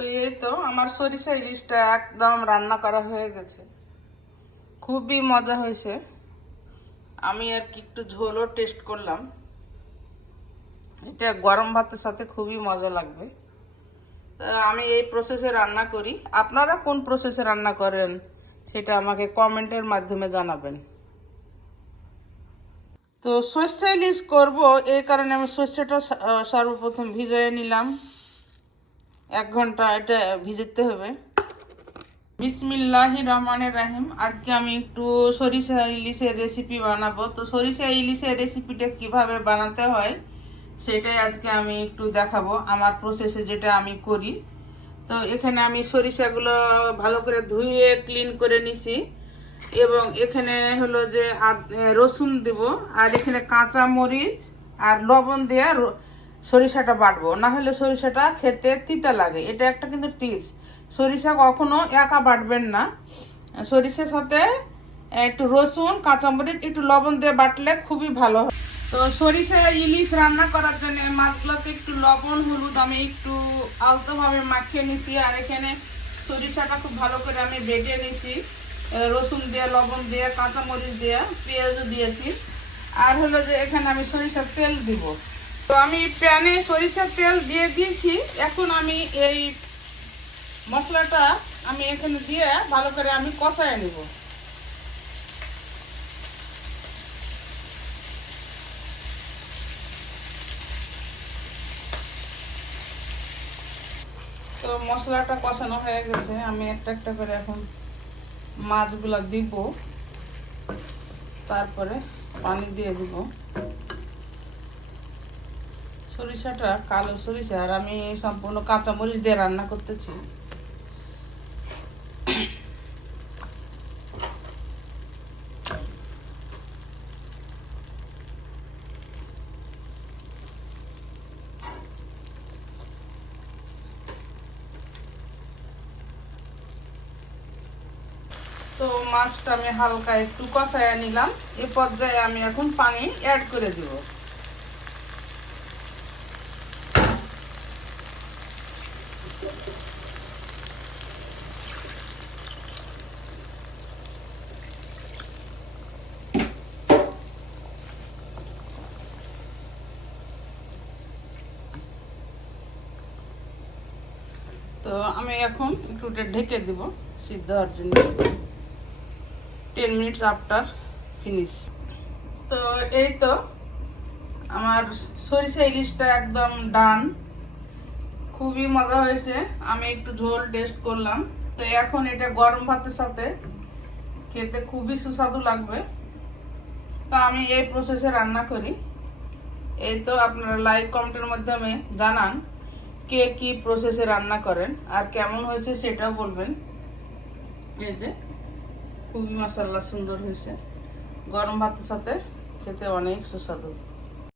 তো এই তো আমার সরিষা ইলিশটা একদম রান্না করা হয়ে গেছে। খুবই মজা হয়েছে। আমি আর কি একটু ঝোলও টেস্ট করলাম। এটা গরম ভাতের সাথে খুবই মজা লাগবে। আমি এই প্রসেসে রান্না করি। আপনারা কোন প্রসেসে রান্না করেন সেটা আমাকে কমেন্টের মাধ্যমে জানাবেন। তো সর্ষে ইলিশ করব, এই কারণে আমি সর্ষেটা সর্বপ্রথম ভিজিয়ে নিলাম। এক ঘণ্টা এটা ভিজাতে হবে। বিসমিল্লাহ রহমানের রাহিম। আজকে আমি একটু সরিষা ইলিশের রেসিপি বানাবো। তো সরিষা ইলিশের রেসিপিটা কীভাবে বানাতে হয়, সেটাই আজকে আমি একটু দেখাবো। আমার প্রসেসে যেটা আমি করি। তো এখানে আমি সরিষাগুলো ভালো করে ধুয়ে ক্লিন করে নিছি। এবং এখানে হলো যে রসুন দেব। আর এখানে কাঁচা মরিচ আর লবণ দেওয়া সরিষাটা বাটবো, না হলে সরিষাটা খেতে তিতা লাগে। এটা একটা কিন্তু টিপস। সরিষা কখনো একা বাটবেন না। সরিষার সাথে একটু রসুন, কাঁচামরিচ, একটু লবণ দিয়ে বাটলে খুবই ভালো হয়। তো সরিষা, ইলিশ রান্না করার জন্য মাছগুলোতে একটু লবণ, হলুদ আমি একটু আলতোভাবে মাখিয়ে নিছি। আর এখানে সরিষাটা খুব ভালো করে আমি বেটে নিছি। রসুন দিয়ে, লবণ দিয়ে, কাঁচামরিচ দিয়ে, পেঁয়াজও দিয়েছি। আর হলো যে এখানে আমি সরিষার তেল দিব। তো আমি প্যানে সরিষার তেল দিয়ে দিয়েছি। এখন আমি এই মশলাটা আমি এখানে দিয়ে ভালো করে আমি কষায় নিব। তো মশলাটা কষানো হয়ে গেছে। আমি একটা একটা করে এখন মাছগুলা দিব। তারপরে পানি দিয়ে দিব। সরিষাটা, কালো সরিষা, আর আমি সম্পূর্ণ কাঁচামরিচ দিয়ে রান্না করতেছি। তো মাছটা আমি হালকা একটু কষায় নিলাম। এই পর্যায়ে আমি এখন পানি অ্যাড করে দিব। তো আমি এখন একটু ঢেকে দিব সিদ্ধ হওয়ার জন্য। টেন মিনিটস আফটার ফিনিশ তো এই তো, আমার সরিষা ইলিশটা একদম ডান খুবই মজা হয়েছে। আমি একটু ঝোল টেস্ট করলাম। তো এখন এটা গরম ভাতের সাথে খেতে খুবই সুস্বাদু লাগবে। তো আমি এই প্রসেসে রান্না করি। এই তো আপনারা লাইক কমেন্টের মাধ্যমে জানান কে কি প্রসেসে রান্না করেন আর কেমন হয়েছে সেটাও বলবেন। এই যে, খুবই মশাল্লা সুন্দর হয়েছে। গরম ভাতের সাথে খেতে অনেক সুস্বাদু।